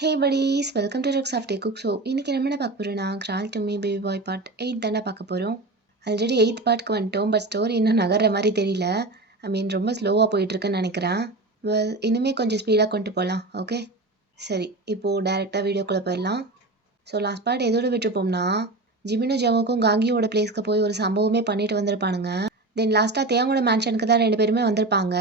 Hey buddies, welcome to Rooks of the cook. So இன்றைக்கி நம்ம என்ன பார்க்க போகிறோன்னா crawl to me baby boy part 8 தானே பார்க்க போகிறோம். ஆல்ரெடி 8th பார்ட்க்கு வந்துட்டோம். பட் ஸ்டோரி இன்னும் நகர்ற மாதிரி தெரியல. ரொம்ப ஸ்லோவாக போயிட்டுருக்குன்னு நினைக்கிறேன். இனிமேல் கொஞ்சம் ஸ்பீடாக கொண்டு போகலாம். ஓகே சரி, இப்போது டேரெக்டாக வீடியோக்குள்ளே போயிடலாம். ஸோ லாஸ்ட் பார்ட் எதோடு விட்டுருப்போம்னா, ஜிமினும் ஜவுக்கும் காங்கியோட பிளேஸ்க்கு போய் ஒரு சம்பவமே பண்ணிட்டு வந்திருப்பானுங்க. தென் லாஸ்ட்டாக தேங்கோட மேன்ஷனுக்கு தான் 2 பேருமே வந்திருப்பாங்க.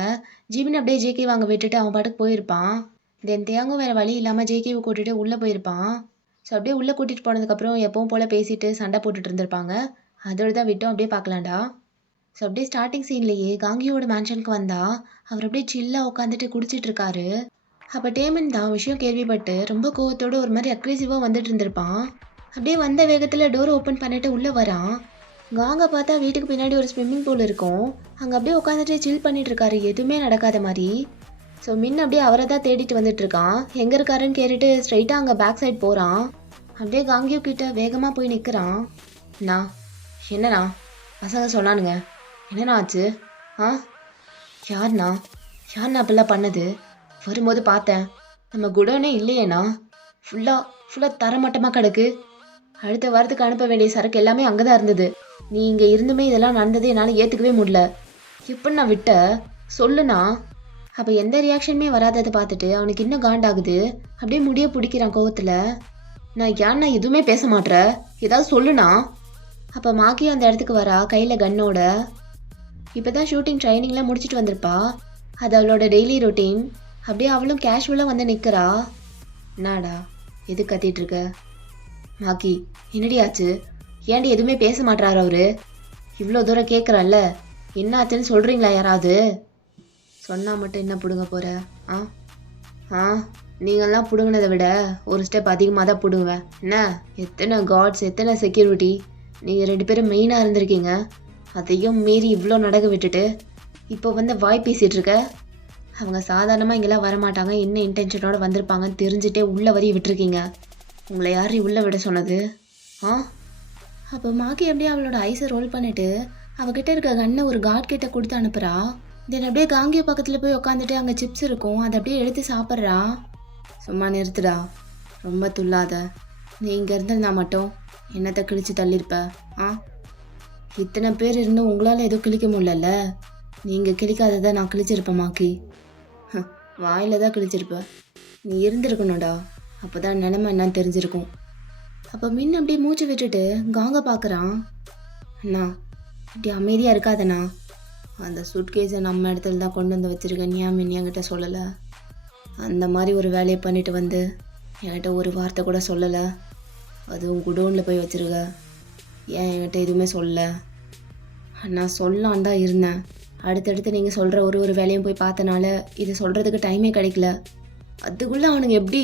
ஜிமின் அப்படியே ஜேகே வாங்க விட்டுட்டு அவன் பாட்டுக்கு போயிருப்பான். தென் தேங்கும் வேறு வழி இல்லாமல் ஜேகேவை கூட்டிகிட்டு உள்ளே போயிருப்பான். ஸோ அப்படியே உள்ளே கூட்டிகிட்டு போனதுக்கப்புறம் எப்பவும் போல் பேசிட்டு சண்டை போட்டுட்டு இருந்திருப்பாங்க. அதோடு தான் விட்டோம். அப்படியே பார்க்கலாம்டா. ஸோ அப்படியே ஸ்டார்டிங் சீன்லேயே காங்கியோட மேன்ஷனுக்கு வந்தால் அவர் அப்படியே சில்லாக உட்காந்துட்டு குடிச்சிட்டு இருக்காரு. அப்போ டேமன் தான் விஷயம் கேள்விப்பட்டு ரொம்ப கோவத்தோடு ஒரு மாதிரி அக்ரெசிவாக வந்துட்டு இருந்திருப்பான். அப்படியே வந்த வேகத்தில் டோரை ஓப்பன் பண்ணிட்டு உள்ளே வரான். காங்கை பார்த்தா வீட்டுக்கு பின்னாடி ஒரு ஸ்விம்மிங் பூல் இருக்கும். அங்கே அப்படியே உட்காந்துட்டு சில் பண்ணிட்டு இருக்காரு, எதுவுமே நடக்காத மாதிரி. ஸோ மின் அப்படியே அவரை தான் தேடிட்டு வந்துட்டு இருக்கான். எங்கே இருக்காருன்னு கேட்டுட்டு ஸ்ட்ரைட்டாக அங்கே பேக் சைட் போகிறான். அப்படியே காங்கியோ கிட்ட வேகமாக போய் நிற்கிறான். அண்ணா என்னண்ணா பசங்க சொன்னானுங்க, என்னண்ணா ஆச்சு? ஆ யாருண்ணா அப்படிலாம் பண்ணது? வரும்போது பார்த்தேன், நம்ம குடோனே இல்லையேண்ணா. ஃபுல்லாக தரமட்டமாக கிடக்கு. அடுத்த வாரத்துக்கு அனுப்ப வேண்டிய சரக்கு எல்லாமே அங்கே தான் இருந்தது. நீ இங்கே இருந்துமே இதெல்லாம் நடந்தது என்னால் ஏற்றுக்கவே முடியல. எப்படிண்ணா விட்ட சொல்லுண்ணா. அப்போ எந்த ரியாக்ஷனுமே வராததை பார்த்துட்டு அவனுக்கு இன்னும் காண்டாகுது. அப்படியே முடிய பிடிக்கிறான் கோவத்தில். நான் ஏன்னா எதுவுமே பேச மாட்டேற, ஏதாவது சொல்லுண்ணா. அப்போ மாக்கி அந்த இடத்துக்கு வரா கையில் கன்னோட. இப்போ தான் ஷூட்டிங் ட்ரைனிங்லாம் முடிச்சுட்டு வந்திருப்பா. அது அவளோட டெய்லி ரொட்டீன். அப்படியே அவளும் கேஷுவலாக வந்து நிற்கிறா. என்னடா எது கத்திட்டு இருக்க? மாக்கி என்னடி ஆச்சு? ஏன்டி எதுவுமே பேச மாட்டாரு அவரு? இவ்வளோ தூரம் கேட்குறான்ல, என்ன ஆச்சுன்னு சொல்கிறீங்களா யாராவது? சொன்னால் மட்டும் என்ன பிடுங்க போகிற? நீங்கள்லாம் பிடுங்கினதை விட ஒரு ஸ்டெப் அதிகமாக தான் பிடுங்குவேன். என்ன எத்தனை கார்ட்ஸ், எத்தனை செக்யூரிட்டி, நீங்கள் 2 பேரும் மெயினாக இருந்திருக்கீங்க. அதையும் மீறி இவ்வளோ நடக்க விட்டுட்டு இப்போ வந்து வாய் பேசிகிட்டு இருக்க. அவங்க சாதாரணமாக இங்கெல்லாம் வரமாட்டாங்க, என்ன இன்டென்ஷனோடு வந்திருப்பாங்கன்னு தெரிஞ்சுட்டே உள்ளே வரையும் விட்டுருக்கீங்க. உங்களை யாரையும் உள்ளே விட சொன்னது? அப்போ மாக்கி அப்படியே அவளோட ஐஸை ரோல் பண்ணிவிட்டு அவகிட்ட இருக்க கண்ணை ஒரு கார்ட் கிட்ட கொடுத்து அனுப்புகிறா. தென் அப்படியே காங்கியோ பக்கத்தில் போய் உட்காந்துட்டு அங்கே சிப்ஸ் இருக்கும், அதை அப்படியே எடுத்து சாப்பிட்றா. சும்மா நிறுத்துடா, ரொம்ப துள்ளாத. நீ இங்கே இருந்திருந்தா மட்டும் என்னத்தை கிழிச்சு தள்ளியிருப்ப? இத்தனை பேர் இருந்தும் உங்களால் எதுவும் கிழிக்க முடியல. நீங்கள் கிழிக்காததை நான் கிழிச்சிருப்பேன் மாக்கி. வாயில் தான் கிழிச்சிருப்ப. நீ இருந்திருக்கணும்டா, அப்போ தான் நிலைமை என்னன்னு தெரிஞ்சிருக்கும். அப்போ மின் அப்படியே மூச்சு விட்டுட்டு காங்க பார்க்குறான். அண்ணா இப்படி அமைதியாக இருக்காதண்ணா. அந்த சூட்கேஸை நம்ம இடத்துல தான் கொண்டு வந்து வச்சுருக்கேன். ஏன் மின் என்கிட்ட சொல்லலை? அந்த மாதிரி ஒரு வேலையை பண்ணிட்டு வந்து என்கிட்ட ஒரு வார்த்தை கூட சொல்லலை. அதுவும் குடோனில் போய் வச்சுருக்க. ஏன் என்கிட்ட எதுவுமே சொல்லலை? நான் சொல்லலான் தான் இருந்தேன். அடுத்தடுத்து நீங்கள் சொல்கிற ஒரு வேலையும் போய் பார்த்தனால இது சொல்கிறதுக்கு டைமே கிடைக்கல. அதுக்குள்ளே அவனுக்கு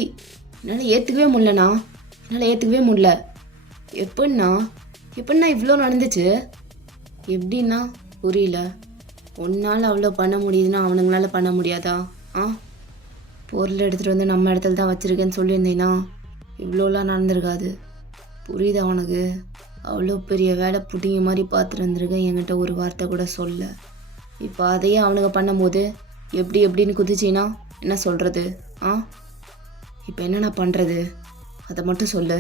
என்னால் ஏற்றுக்கவே முடியல. எப்படின்னா இவ்வளோ நடந்துச்சு? எப்படின்னா புரியல. உன்னால் அவ்வளோ பண்ண முடியுதுன்னா அவனுங்களால பண்ண முடியாதா? பொருள் எடுத்துகிட்டு வந்து நம்ம இடத்துல தான் வச்சுருக்கேன்னு சொல்லியிருந்தேன்னா இவ்வளோலாம் நடந்திருக்காது. புரியுது அவனுக்கு? அவ்வளோ பெரிய வேலை புட்டிங்க மாதிரி பார்த்துட்டு வந்திருக்கேன், என்கிட்ட ஒரு வார்த்தை கூட சொல்ல. இப்போ அதையே அவனுங்க பண்ணும்போது எப்படின்னு குதிச்சின்னா என்ன சொல்கிறது? இப்போ என்னண்ணா பண்ணுறது? அதை மட்டும் சொல்லு.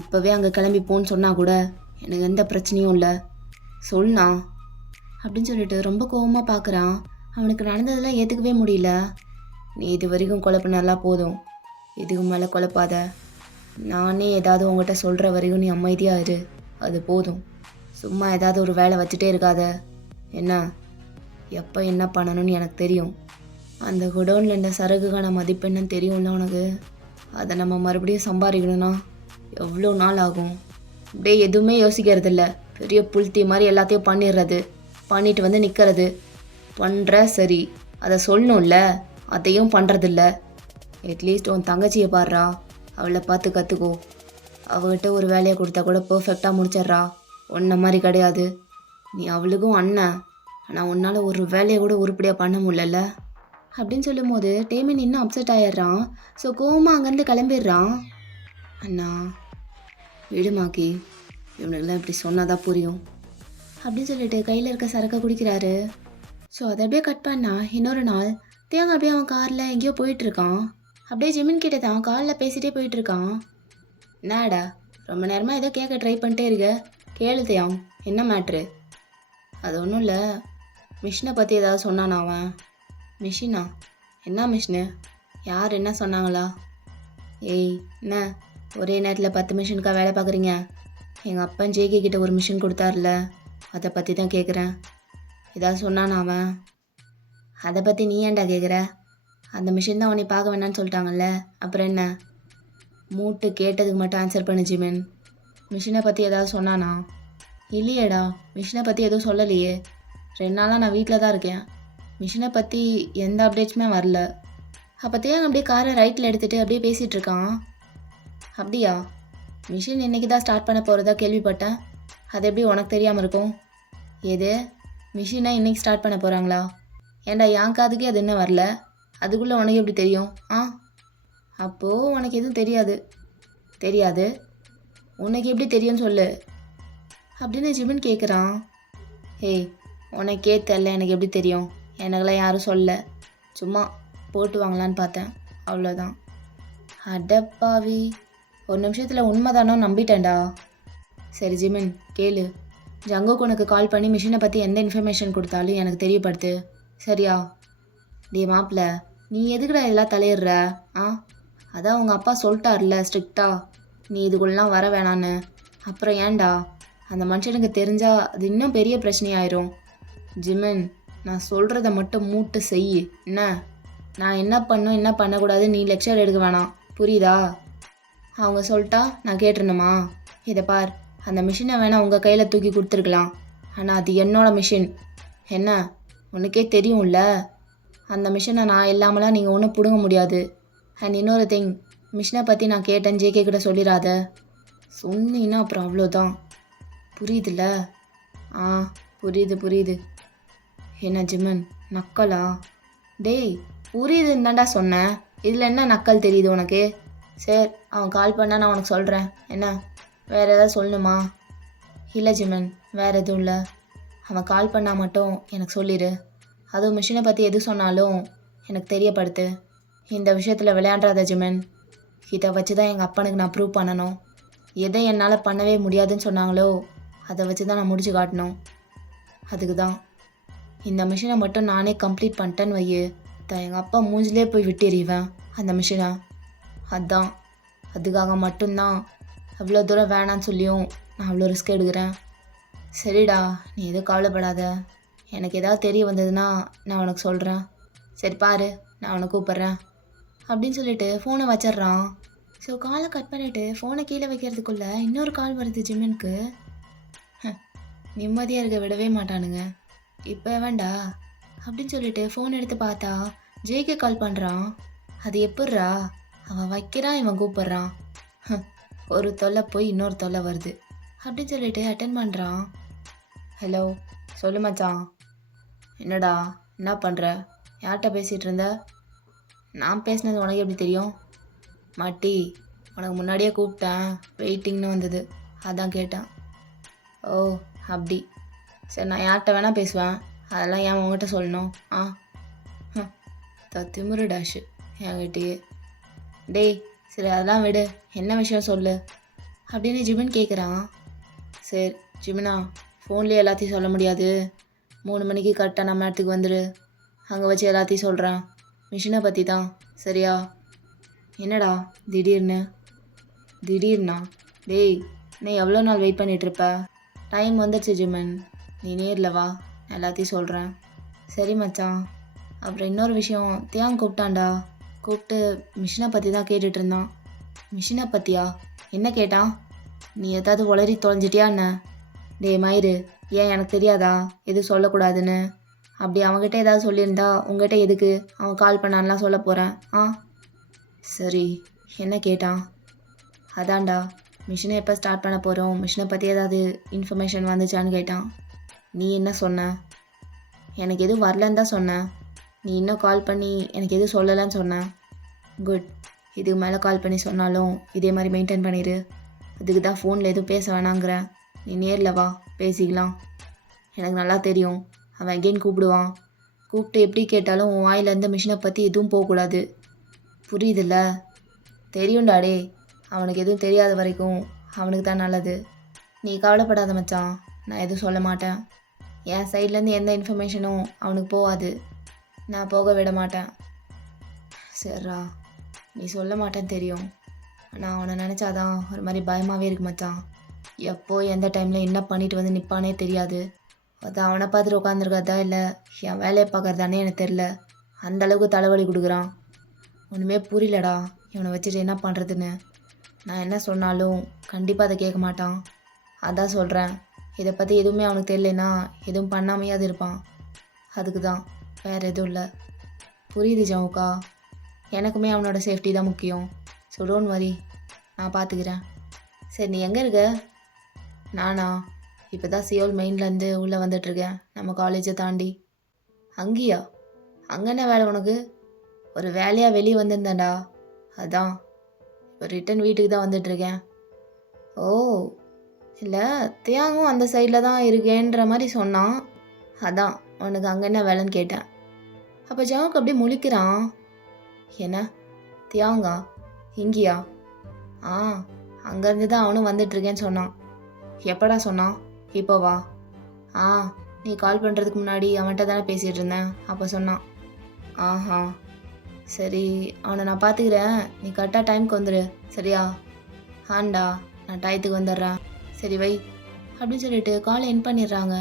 இப்போவே அங்கே கிளம்பி போன்னு சொன்னால் கூட எனக்கு எந்த பிரச்சனையும் இல்லை. சொல்லுண்ணா அப்படின்னு சொல்லிட்டு ரொம்ப கோவமாக பார்க்குறான். அவனுக்கு நடந்ததெல்லாம் ஏற்றுக்கவே முடியல. நீ இது வரைக்கும் குழப்பினாலாம் போதும், இதுக்கு மேலே குழப்பாத. நானே ஏதாவது உங்கள்கிட்ட சொல்கிற வரைக்கும் நீ அமைதியாக இரு, அது போதும். சும்மா ஏதாவது ஒரு வேலை வச்சுட்டே இருக்காத. என்ன எப்போ என்ன பண்ணணும்னு எனக்கு தெரியும். அந்த குடோனில் இந்த சரகுக்கான மதிப்பு என்னன்னு தெரியும்ல உனக்கு. அதை நம்ம மறுபடியும் சம்பாதிக்கணும்னா எவ்வளோ நாள் ஆகும்? அப்படியே எதுவுமே யோசிக்கிறதில்ல, பெரிய புல்தி மாதிரி எல்லாத்தையும் பண்ணிட்டு வந்து நிற்கிறது. பண்ணுற சரி, அதை சொல்லணும்ல, அதையும் பண்ணுறதில்ல. அட்லீஸ்ட் உன் தங்கச்சியை பாடுறா, அவளை பார்த்து கற்றுக்கோ. அவகிட்ட ஒரு வேலையை கொடுத்தா கூட பர்ஃபெக்டாக முடிச்சிட்றா. உன்ன மாதிரி கிடையாது. நீ அவளுக்கும் அண்ணன், ஆனால் உன்னால் ஒரு வேலையை கூட உருப்படியாக பண்ண முடியல அப்படின்னு சொல்லும் போது டேமின் இன்னும் அப்செட் ஆகிடுறான். ஸோ கோவமாக அங்கேருந்து கிளம்பிடுறான். அண்ணா விடுமாக்கி, இவனுக்கெல்லாம் இப்படி சொன்னால் தான் புரியும் அப்படின்னு சொல்லிட்டு கையில் இருக்க சரக்கை குடிக்கிறாரு. ஸோ அதை அப்படியே கட் பண்ணா இன்னொரு நாள் தேங்காய் அப்படியே அவன் காரில் எங்கேயோ போயிட்டுருக்கான். அப்படியே ஜிமின் கிட்ட தான் காலில் பேசிகிட்டே போயிட்டுருக்கான். என்னடா ரொம்ப நேரமாக ஏதோ கேட்க ட்ரை பண்ணிட்டே இருக்க, கேளுத்தையாம், என்ன மேட்ரு? அது ஒன்றும் இல்லை, மிஷினை பற்றி ஏதாவது சொன்னானா அவன்? மிஷினா? என்ன மிஷினு? யார் என்ன சொன்னாங்களா? ஏய் என்ன ஒரே நேரத்தில் 10 மிஷினுக்கா வேலை பார்க்குறீங்க? எங்கள் அப்பன் ஜேகே கிட்ட ஒரு மிஷின் கொடுத்தாருல, அதை பற்றி தான் கேட்குறேன். ஏதாவது சொன்னானா அவன்? அதை பற்றி நீ ஏன்டா கேட்குற? அந்த மிஷின் தான் உன்னை பார்க்க வேணான்னு சொல்லிட்டாங்கல்ல, அப்புறம் என்ன? மூட்டு கேட்டதுக்கு மட்டும் ஆன்சர் பண்ணு ஜிமின். மிஷினை பற்றி ஏதாவது சொன்னானா? இல்லையேடா, மிஷினை பற்றி எதுவும் சொல்லலையே. 2 நாளாக நான் வீட்டில் தான் இருக்கேன். மிஷினை பற்றி எந்த அப்டேட்ஸுமே வரல. அப்போத்தையும் அப்படியே காரை ரைட்டில் எடுத்துகிட்டு அப்படியே பேசிகிட்டு இருக்கான். அப்படியா? மிஷின் இன்றைக்கி தான் ஸ்டார்ட் பண்ண போகிறதா கேள்விப்பட்டேன். அது எப்படி உனக்கு தெரியாமல் இருக்கும்? எது? மிஷினை இன்றைக்கி ஸ்டார்ட் பண்ண போகிறாங்களா? ஏன்டா என் காதுக்கே அது இன்னும் வரல, அதுக்குள்ளே உனக்கு எப்படி தெரியும்? அப்போது உனக்கு எதுவும் தெரியாது. தெரியாது? உனக்கு எப்படி தெரியும்னு சொல்லு அப்படின்னு ஜிமின் கேட்குறான். ஏய், உனக்கே தெரில எனக்கு எப்படி தெரியும்? எனக்கெல்லாம் யாரும் சொல்ல, சும்மா போட்டு வாங்கலான்னு பார்த்தேன், அவ்வளோதான். அடப்பாவி, ஒரு நிமிஷத்தில் உண்மைதானோ நம்பிட்டேன்டா. சரி ஜிமின் கேளு, ஜங்குக்கு உனக்கு கால் பண்ணி மிஷினை பற்றி எந்த இன்ஃபர்மேஷன் கொடுத்தாலும் எனக்கு தெரியப்படுத்து, சரியா? டே மாப்பிள்ள, நீ எதுக்குடா இதெல்லாம் தலையிடுற? அதான் உங்கள் அப்பா சொல்லிட்டார்ல ஸ்ட்ரிக்டா, நீ இதுக்குள்ளலாம் வர வேணான்னு. அப்புறம் ஏன்டா? அந்த மனுஷனுக்கு தெரிஞ்சால் அது இன்னும் பெரிய பிரச்சனையாயிரும். ஜிமின், நான் சொல்கிறத மட்டும் மூட்டு செய் என்ன? நான் என்ன பண்ணும் என்ன பண்ணக்கூடாது நீ லெக்சர் எடுக்க வேணாம், புரியுதா? அவங்க சொல்லிட்டா நான் கேட்டுருணுமா? இதை பார், அந்த மிஷினை வேணால் உங்கள் கையில் தூக்கி கொடுத்துருக்கலாம், ஆனால் அது என்னோட மிஷின். என்ன உனக்கே தெரியும்ல, அந்த மிஷினை நான் இல்லாமலாம் நீங்கள் ஒன்றும் பிடுங்க முடியாது. அண்ட் இன்னொரு திங், மிஷினை பற்றி நான் கேட்டேன் ஜேகே கிட்ட சொல்லிடாத. சொன்னீன்னா அப்புறம் அவ்வளோதான், புரியுதுல்ல? புரியுது. என்ன ஜிமின், நக்கலா? டேய், புரியுதுன்னு தான்டா சொன்னேன், இதில் என்ன நக்கல் தெரியுது உனக்கு? சரி, அவன் கால் பண்ணால் நான் உனக்கு சொல்கிறேன். என்ன வேறு ஏதாவது சொல்லணுமா? இல்லை ஜிமின், வேறு எதுவும் இல்லை. அவன் கால் பண்ணால் மட்டும் எனக்கு சொல்லிடு. அதுவும் மிஷினை பற்றி எது சொன்னாலும் எனக்கு தெரியப்படுத்து. இந்த விஷயத்தில் விளையாடுறாத ஜிமின். இதை வச்சு தான் எங்கள் அப்பனுக்கு நான் ப்ரூவ் பண்ணணும். எதை என்னால் பண்ணவே முடியாதுன்னு சொன்னாங்களோ அதை வச்சு தான் நான் முடிச்சு காட்டணும். அதுக்கு தான் இந்த மிஷினை மட்டும் நானே கம்ப்ளீட் பண்ணிட்டேன்னு வையு, எங்கள் அப்பா மூஞ்சிலே போய் விட்டுறிவேன் அந்த மிஷினை. அதுதான், அதுக்காக மட்டும்தான் அவ்வளோ தூரம் வேணான்னு சொல்லியும் நான் அவ்வளோ ரிஸ்க் எடுக்கிறேன். சரிடா, நீ எதுவும் கவலைப்படாத. எனக்கு ஏதாவது தெரிய வந்ததுன்னா நான் உனக்கு சொல்கிறேன். சரி பாரு, நான் உனக்கு கூப்பிட்றேன் அப்படின்னு சொல்லிட்டு ஃபோனை வச்சிட்றான். ஸோ காலை கட் பண்ணிவிட்டு ஃபோனை கீழே வைக்கிறதுக்குள்ளே இன்னொரு கால் வருது ஜிமினுக்கு. நிம்மதியாக இருக்க விடவே மாட்டானுங்க, இப்போ வேண்டா அப்படின்னு சொல்லிட்டு ஃபோன் எடுத்து பார்த்தா ஜேகே கால் பண்ணுறான். அது எப்பட்றா? அவன் வைக்கிறான், இவன் கூப்பிட்றான். ஒரு தொல்லை போய் இன்னொரு தொல்லை வருது அப்படின்னு சொல்லிட்டு அட்டென்ட் பண்ணுறான். ஹலோ, சொல்லு மச்சான். என்னடா, என்ன பண்ணுற? யார்கிட்ட பேசிகிட்டு இருந்த? நான் பேசினது உனக்கு எப்படி தெரியும்? மாட்டி, உனக்கு முன்னாடியே கூப்பிட்டேன், வெயிட்டிங்னு வந்தது, அதான் கேட்டேன். ஓ அப்படி, சரி நான் யார்கிட்ட வேணால் பேசுவேன், அதெல்லாம் ஏன் உங்ககிட்ட சொல்லணும்? திமிரு டாஷு என்கிட்டயே. டேய் சரி அதெல்லாம் விடு, என்ன விஷயம் சொல்லு அப்படின்னு ஜிமின் கேட்குறான். சரி ஜிமினா, ஃபோன்லேயே எல்லாத்தையும் சொல்ல முடியாது, 3 மணிக்கு கரெக்டாக நம்ம இடத்துக்கு வந்துடு, அங்கே வச்சு எல்லாத்தையும் சொல்கிறேன். மிஷினை பற்றி தான், சரியா? என்னடா திடீர்னா? டேய், நீ எவ்வளோ நாள் வெயிட் பண்ணிகிட்ருப்ப? டைம் வந்துடுச்சு ஜிமின், நீ நேரில் வா, நான் எல்லாத்தையும் சொல்கிறேன். சரி மச்சான். அப்புறம் இன்னொரு விஷயம், தியாங் கூப்பிட்டான்டா, கூப்பிட்டு மிஷினை பற்றி தான் கேட்டுட்டு இருந்தான். மிஷினை பற்றியா? என்ன கேட்டான்? நீ ஏதாவது உளறி தொலைஞ்சிட்டியா என்ன? டே மயிறு, ஏன் எனக்கு தெரியாதா எதுவும் சொல்லக்கூடாதுன்னு? அப்படி அவங்ககிட்ட ஏதாவது சொல்லியிருந்தா உங்ககிட்ட எதுக்கு அவன் கால் பண்ணான்லாம் சொல்ல போகிறேன்? சரி, என்ன கேட்டான்? அதான்டா, மிஷினை எப்போ ஸ்டார்ட் பண்ண போகிறோம், மிஷினை பற்றி ஏதாவது இன்ஃபர்மேஷன் வந்துச்சான்னு கேட்டான். நீ என்ன சொன்ன? எனக்கு எதுவும் வரலன்னு தான் சொன்னேன். நீ இன்னும் கால் பண்ணி எனக்கு எதுவும் சொல்லலைன்னு சொன்னேன். குட், இதுக்கு மேலே கால் பண்ணி சொன்னாலும் இதே மாதிரி மெயின்டைன் பண்ணிடு. அதுக்கு தான் ஃபோனில் எதுவும் பேச வேணாங்கிறேன். நீ நேரில் வா, பேசிக்கலாம். எனக்கு நல்லா தெரியும், அவன் எகெயின் கூப்பிடுவான். கூப்பிட்டு எப்படி கேட்டாலும் உன் வாயிலேருந்து மிஷினை பற்றி எதுவும் போகக்கூடாது. புரியுதுல்ல? தெரியும்டாடே. அவனுக்கு எதுவும் தெரியாத வரைக்கும் அவனுக்கு தான் நல்லது. நீ கவலைப்படாத மச்சான். நான் எதுவும் சொல்ல மாட்டேன். என் சைட்லேருந்து எந்த இன்ஃபர்மேஷனும் அவனுக்கு போகாது. நான் போக விட மாட்டேன். சரிடா, நீ சொல்ல மாட்டேன்னு தெரியும். நான் அவனை நினச்சாதான் ஒரு மாதிரி பயமாகவே இருக்கு மச்சான். எப்போ எந்த டைமில் என்ன பண்ணிட்டு வந்து நிற்பானே தெரியாது. அது அவனை பார்த்துட்டு உட்காந்துருக்காதா இல்லை என் வேலையை பார்க்குறதானே எனக்கு தெரில. அந்தளவுக்கு தலைவலி கொடுக்குறான். ஒன்றுமே புரியலடா இவனை வச்சுட்டு என்ன பண்ணுறதுன்னு. நான் என்ன சொன்னாலும் கண்டிப்பாக அதை கேட்க மாட்டான். அதான் சொல்கிறேன், இதை பற்றி எதுவுமே அவனுக்கு தெரியலனா எதுவும் பண்ணாமையாவது இருப்பான். அதுக்கு தான், வேறு எதுவும் இல்லை. புரியுது ஜவுக்கா. எனக்குமே அவனோட சேஃப்டி தான் முக்கியம். ஸோ டோன்ட் வரி, நான் பார்த்துக்கிறேன். சரி, நீ எங்கே இருக்க? நானா இப்போ தான் சியோல் மெயின்லேருந்து உள்ளே வந்துட்டுருக்கேன், நம்ம காலேஜை தாண்டி. அங்கேயா? அங்கே என்ன வேலை உனக்கு? ஒரு வேலையாக வெளியே வந்திருந்தேன்டா, அதான் இப்போ ரிட்டன் வீட்டுக்கு தான் வந்துட்டுருக்கேன். ஓ இல்லை, தியாகும் அந்த சைடில் தான் இருக்கேன்ற மாதிரி சொன்னான். அதான் உனக்கு அங்கே என்ன வேலைன்னு கேட்டேன். அப்போ ஜாவுக்கு அப்படியே முழிக்கிறான். என்ன தியாங்கா இங்கேயா? ஆ, அங்கேருந்து தான் அவனும் வந்துட்டுருக்கேன்னு சொன்னான். எப்படா சொன்னான்? இப்போவா? ஆ, நீ கால் பண்ணுறதுக்கு முன்னாடி அவன்கிட்ட தானே பேசிகிட்டு இருந்தேன், அப்போ சொன்னான். ஆஹா, சரி, அவனை நான் பார்த்துக்கிறேன். நீ கரெக்டாக டைமுக்கு வந்துடு, சரியா? ஆண்டா, நான் டயத்துக்கு வந்துடுறேன். சரி வை அப்படின்னு சொல்லிட்டு காலை என் பண்ணிடுறாங்க.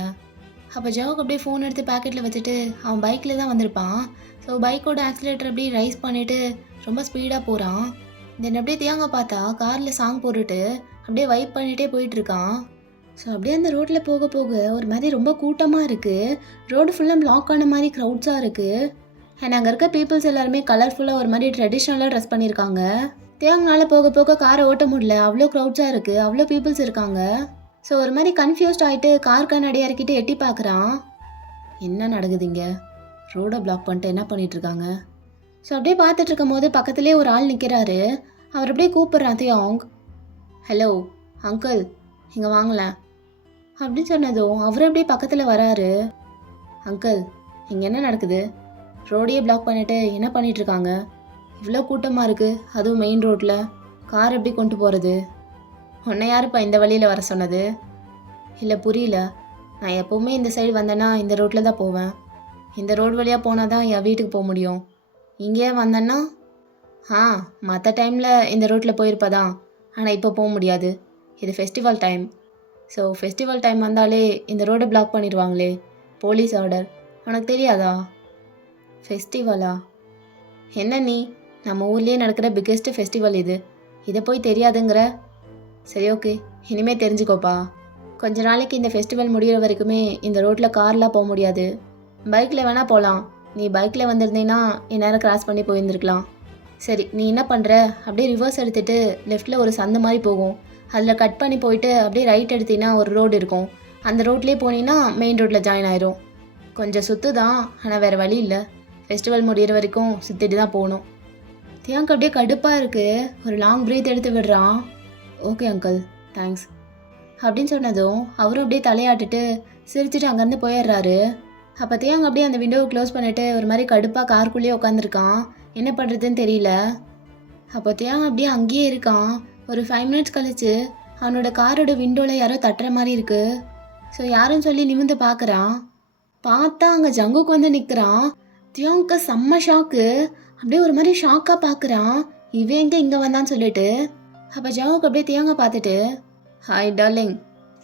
அப்போ ஜாவுக்கு அப்படியே ஃபோன் எடுத்து பேக்கெட்டில் வச்சுட்டு அவன் பைக்கில் தான் வந்திருப்பான். ஸோ பைக்கோட ஆக்சிலேட்டர் அப்படியே ரைஸ் பண்ணிவிட்டு ரொம்ப ஸ்பீடாக போகிறான். தென் அப்படியே தியாங்க பார்த்தா காரில் சாங் போட்டுட்டு அப்படியே வைப் பண்ணிகிட்டே போயிட்டுருக்கான். ஸோ அப்படியே அந்த ரோட்டில் போக போக ஒரு மாதிரி ரொம்ப கூட்டமாக இருக்குது. ரோடு ஃபுல்லாக லாக் ஆன மாதிரி க்ரௌட்ஸாக இருக்குது. அண்ட் அங்கே இருக்க பீப்புள்ஸ் எல்லாருமே கலர்ஃபுல்லாக ஒரு மாதிரி ட்ரெடிஷ்னலாக ட்ரெஸ் பண்ணியிருக்காங்க. தியாங்கனால போக போக காரை ஓட்ட முடியல, அவ்வளோ க்ரௌட்ஸாக இருக்குது, அவ்வளோ பீப்புள்ஸ் இருக்காங்க. ஸோ ஒரு மாதிரி கன்ஃபியூஸ்ட் ஆகிட்டு கார் கண்ணாடி இறக்கிட்டு எட்டி பார்க்குறான். என்ன நடக்குது இங்கே? ரோடை பிளாக் பண்ணிட்டு என்ன பண்ணிகிட்ருக்காங்க? ஸோ அப்படியே பார்த்துட்டு இருக்கும் போது பக்கத்துலேயே ஒரு ஆள் நிற்கிறாரு. அவர் அப்படியே கூப்பிட்றான் தியாங். ஹலோ அங்கிள், இங்கே வாங்கலேன் அப்படின்னு சொன்னதும் அவர் அப்படியே பக்கத்தில் வராரு. அங்கிள், இங்கே என்ன நடக்குது? ரோடையே பிளாக் பண்ணிவிட்டு என்ன பண்ணிகிட்ருக்காங்க? இவ்வளோ கூட்டமாக இருக்குது, அதுவும் மெயின் ரோட்டில். கார் எப்படி கொண்டு போகிறது? உன்னை யாருப்பா இந்த வழியில் வர சொன்னது? இல்லை புரியல. நான் எப்போவுமே இந்த சைடு வந்தேன்னா இந்த ரோட்டில் தான் போவேன். இந்த ரோடு வழியாக போனால் தான் என் வீட்டுக்கு போக முடியும். இங்கேயே வந்தேன்னா மற்ற டைமில் இந்த ரோட்டில் போயிருப்பதான். ஆனால் இப்போ போக முடியாது, இது festival time. So festival time வந்தாலே இந்த ரோடை பிளாக் பண்ணிடுவாங்களே, போலீஸ் ஆர்டர். உனக்கு தெரியாதா? ஃபெஸ்டிவலா? என்ன நீ, நம்ம ஊர்லேயே நடக்கிற பிக்கெஸ்ட்டு ஃபெஸ்டிவல் இது, இதை போய் தெரியாதுங்கிற? சரி ஓகே, இனிமேல் தெரிஞ்சுக்கோப்பா. கொஞ்ச நாளைக்கு இந்த ஃபெஸ்டிவல் முடிகிற வரைக்குமே இந்த ரோட்டில் கார்லாம் போக முடியாது. பைக்கில் வேணால் போகலாம். நீ பைக்கில் வந்திருந்தீங்கன்னா இந்நேரம் கிராஸ் பண்ணி போயிருந்துருக்கலாம். சரி, நீ என்ன பண்ணுற, அப்படியே ரிவர்ஸ் எடுத்துகிட்டு லெஃப்ட்டில் ஒரு சந்து மாதிரி போகும், அதில் கட் பண்ணி போயிட்டு அப்படியே ரைட் எடுத்தீங்கன்னா ஒரு ரோடு இருக்கும். அந்த ரோட்லேயே போனீங்கன்னா மெயின் ரோட்டில் ஜாயின் ஆயிரும். கொஞ்சம் சுற்று தான், ஆனால் வேறு வழி இல்லை. ஃபெஸ்டிவல் முடிகிற வரைக்கும் சுற்றிட்டு தான் போகணும். தியாங்க் அப்படியே கடுப்பாக இருக்குது. ஒரு லாங் ப்ரீத் எடுத்து விடுறான். ஓகே அங்கிள், தேங்க்ஸ் அப்படின்னு சொன்னதும் அவரும் அப்படியே தலையாட்டுட்டு சிரிச்சுட்டு அங்கேருந்து போயிடுறாரு. அப்போ தியாங் அப்படியே அந்த விண்டோவை க்ளோஸ் பண்ணிவிட்டு ஒரு மாதிரி கடுப்பாக காருக்குள்ளேயே உட்காந்துருக்கான். என்ன பண்ணுறதுன்னு தெரியல. அப்போ தியாங் அப்படியே அங்கேயே இருக்கான். ஒரு 5 மினிட்ஸ் கழிச்சு அவனோட காரோட விண்டோவில் யாரோ தட்டுற மாதிரி இருக்குது. ஸோ யாருன்னு சொல்லி நிமிந்து பார்க்குறான். பார்த்தா அங்கே ஜங்குக்கு வந்து நிற்கிறான். தியாங்க்கு செம்ம ஷாக்கு. அப்படியே ஒரு மாதிரி ஷாக்காக பார்க்குறான், இவன் எங்கே இங்கே வந்தான்னு சொல்லிட்டு. அப்போ ஜங்குக்கு அப்படியே தியாங்க பார்த்துட்டு, ஹாய் டார்லிங்,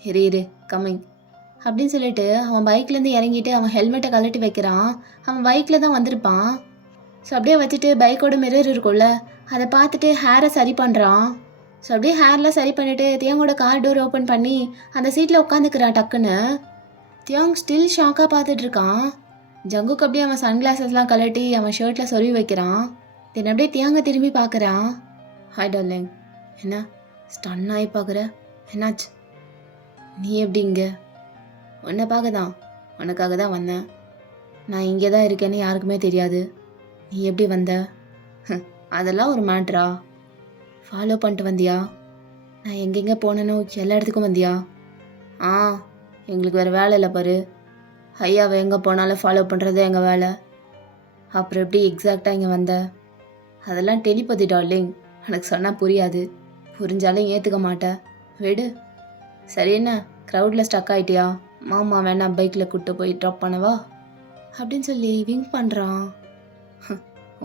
இரு கம்மிங் அப்படின்னு சொல்லிட்டு அவன் பைக்லேருந்து இறங்கிட்டு அவன் ஹெல்மெட்டை கழட்டி வைக்கிறான். அவன் பைக்கில் தான் வந்திருப்பான். ஸோ அப்படியே வச்சுட்டு பைக்கோட மிரர் இருக்கும்ல, அதை பார்த்துட்டு ஹேரை சரி பண்ணுறான். ஸோ அப்படியே ஹேர்லாம் சரி பண்ணிவிட்டு தியாங்கோட கார் டோர் ஓப்பன் பண்ணி அந்த சீட்டில் உட்காந்துக்கிறான் டக்குன்னு. தியாங் ஸ்டில் ஷாக்காக பார்த்துட்ருக்கான். ஜங்குக்கு அப்படியே அவன் சன்கிளாஸஸ்லாம் கழட்டி அவன் ஷர்ட்டில் சொருவி வைக்கிறான். தென் அப்படியே தியாங்க திரும்பி பார்க்குறான். ஹாய் டார்லிங், என்ன ஸ்டன் ஆகி பார்க்குற? என்னாச்சு? நீ எப்படி இங்கே? உன்னை பார்க்க தான், உனக்காக தான் வந்தேன். நான் இங்கே தான் இருக்கேன்னு யாருக்குமே தெரியாது. நீ எப்படி வந்த? அதெல்லாம் ஒரு மேட்ரா? ஃபாலோ பண்ணிட்டு வந்தியா? நான் எங்கெங்கே போனேனோ எல்லா இடத்துக்கும் வந்தியா? ஆ, எங்களுக்கு வேறு வேலை இல்லை பாரு. ஐயாவை எங்கே போனாலும் ஃபாலோ பண்ணுறது எங்கள் வேலை. அப்புறம் எப்படி எக்ஸாக்டாக இங்கே வந்த? அதெல்லாம் டெலிபதி டார்லிங். எனக்கு சொன்னால் புரியாது. புரிஞ்சாலும் ஏற்றுக்க மாட்டேன். விடு. சரி என்ன, க்ரௌடில் ஸ்டக் ஆகிட்டியா? மாமா வேணா பைக்கில் கூப்பிட்டு போய் ட்ராப் பண்ணவா அப்படின்னு சொல்லி விங்க் பண்ணுறான்.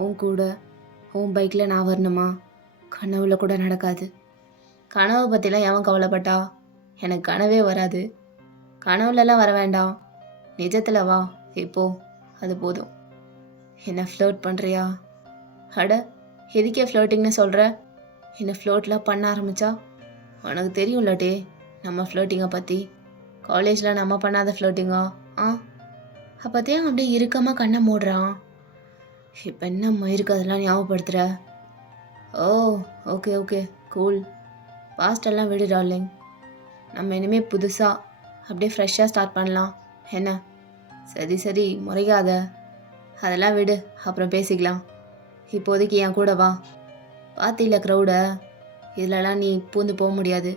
உன் கூட உன் பைக்கில் நான் வரணுமா? கனவுல கூட நடக்காது. கனவை பற்றிலாம் எவன் கவலைப்பட்டா? எனக்கு கனவே வராது. கனவுலலாம் வர வேண்டாம், நிஜத்தில் வா இப்போ, அது போதும். என்ன ஃப்ளோட் பண்ணுறியா? அட, எதுக்கே ஃப்ளோட்டிங்னு சொல்கிற? என்ன ஃப்ளோட்லாம் பண்ண ஆரம்பித்தா உனக்கு தெரியும்லட்டே நம்ம ஃப்ளோட்டிங்கை பற்றி. காலேஜில் நம்ம பண்ணாத ஃப்ளோட்டிங்கா? அப்போத்தையும் அப்படியே இறுக்கமாக கண்ணை மூடுறான். இப்போ என்ன மயிருக்கு அதெல்லாம் ஞாபகப்படுத்துகிற? ஓ, ஓகே ஓகே, கூல். பாஸ்டெல்லாம் விடு டார்லிங். நம்ம இனிமேல் புதுசாக அப்படியே ஃப்ரெஷ்ஷாக ஸ்டார்ட் பண்ணலாம் என்ன? சரி சரி, முறையாத. அதெல்லாம் விடு, அப்புறம் பேசிக்கலாம். இப்போதைக்கு என் கூட வா. பார்த்தில க்ரௌடை, இதிலலாம் நீ பூந்து போக முடியாது.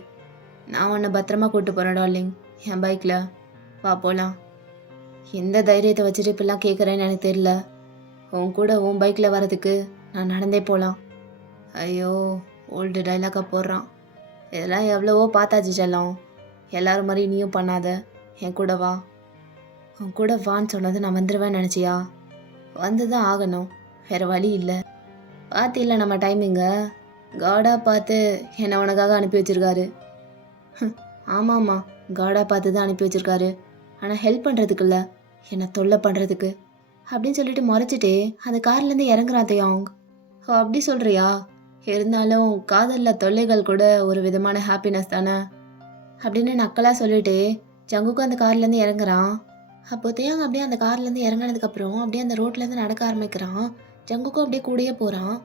நான் உன்னை பத்திரமா கூப்பிட்டு போகிறேன் டார்லிங், என் பைக்கில். வா போகலாம். எந்த தைரியத்தை வச்சுட்டு இப்படிலாம் கேட்குறேன்னு எனக்கு தெரியல. உன் கூட உன் பைக்கில் வரதுக்கு நான் நடந்தே போகலாம். ஐயோ, ஓல்டு டைலாக்காக போடுறான். இதெல்லாம் எவ்வளவோ பார்த்தாச்சு செல்லம். எல்லாரும் மாதிரி நீயும் பண்ணாத, என் கூட வா. உன் கூட வான்னு சொன்னது நான் வந்துடுவேன்னு நினச்சியா? வந்து தான் ஆகணும், வேறு வழி இல்லை. பார்த்தில்ல நம்ம டைமிங்க, காடாக பார்த்து என்னை உனக்காக அனுப்பி வச்சிருக்காரு. ஆமாம்மா, காடாக பார்த்து தான் அனுப்பி வச்சிருக்காரு. ஆனால் ஹெல்ப் பண்ணுறதுக்கு இல்லை, என்னை தொல்லை பண்ணுறதுக்கு அப்படின்னு சொல்லிட்டு முறைச்சிட்டே அந்த கார்லேருந்து இறங்குறான் தயாங். ஓ, அப்படி சொல்கிறியா? இருந்தாலும் காதலில் தொல்லைகள் கூட ஒரு விதமான ஹாப்பினஸ் தானே அப்படின்னு நக்கலாக சொல்லிட்டு ஜங்குக்கும் அந்த கார்லேருந்து இறங்குறான். அப்போ தயாங் அப்படியே அந்த கார்லேருந்து இறங்கினதுக்கப்புறம் அப்படியே அந்த ரோட்லேருந்து நடக்க ஆரம்பிக்கிறான். ஜங்குக்கும் அப்படியே கூடயே போகிறான்.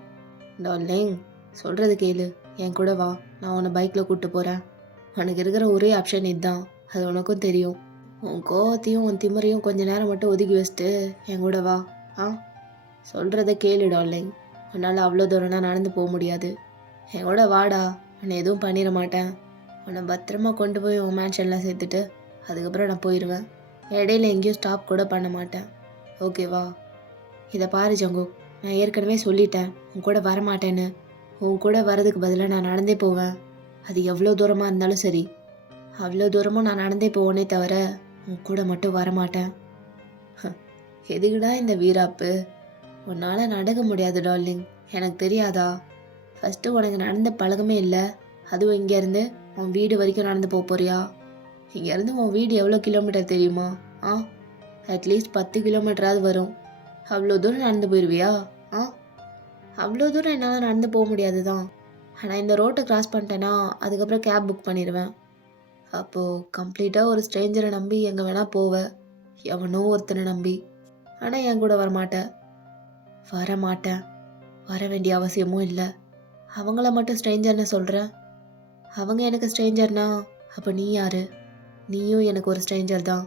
டார்லிங், சொல்கிறது கேளு, என் கூட வா. நான் உன்னை பைக்கில் கூப்பிட்டு போகிறேன். உனக்கு இருக்கிற ஒரே ஆப்ஷன் இதுதான், அது உனக்கும் தெரியும். உன் கோவத்தையும் உன் திமிரையும் கொஞ்ச நேரம் மட்டும் ஒதுக்கி வச்சுட்டு என் கூட வா. சொல்கிறத கேளு டார்லிங். உன்னால் அவ்வளோ தூரம்லாம் நடந்து போக முடியாது. என் கூட வாடா, உன்னை எதுவும் பண்ணிட மாட்டேன். உன்னை பத்திரமா கொண்டு போய் உன் மேன்ஷன்லாம் சேர்த்துட்டு அதுக்கப்புறம் நான் போயிடுவேன். இடையில எங்கேயும் ஸ்டாப் கூட பண்ண மாட்டேன், ஓகேவா? இதை பாரு ஜங்கு, நான் ஏற்கனவே சொல்லிட்டேன் உன் கூட வரமாட்டேன்னு. உன் கூட வரதுக்கு பதிலாக நான் நடந்தே போவேன். அது எவ்வளோ தூரமாக இருந்தாலும் சரி, அவ்வளோ தூரமும் நான் நடந்தே போவேனே தவிர உன் கூட மட்டும் வரமாட்டேன். எதுக்குடா இந்த வீராப்பு? உன்னால் நடக்க முடியாது டார்லிங், எனக்கு தெரியாதா? ஃபஸ்ட்டு உனக்கு நடந்த பழக்கமே இல்லை, அதுவும் இங்கேருந்து உன் வீடு வரைக்கும் நடந்து போக போறியா? இங்கேருந்து உன் வீடு எவ்வளோ கிலோமீட்டர் தெரியுமா? அட்லீஸ்ட் 10 கிலோமீட்டராவது வரும். அவ்வளோ தூரம் நடந்து போயிடுவியா? அவ்வளோ தூரம் என்னால் நடந்து போக முடியாது தான். ஆனால் இந்த ரோட்டை கிராஸ் பண்ணிட்டேன்னா அதுக்கப்புறம் கேப் புக் பண்ணிடுவேன். அப்போது கம்ப்ளீட்டாக ஒரு ஸ்ட்ரேஞ்சரை நம்பி எங்கே வேணால் போவேன், எவனோ ஒருத்தனை நம்பி. ஆனால் என் கூட வரமாட்டேன். வர வேண்டிய அவசியமும் இல்லை. அவங்கள மட்டும் ஸ்ட்ரேஞ்சர்னு சொல்கிறேன். அவங்க எனக்கு ஸ்ட்ரேஞ்சர்னா அப்போ நீ யார்? நீயும் எனக்கு ஒரு ஸ்ட்ரேஞ்சர் தான்.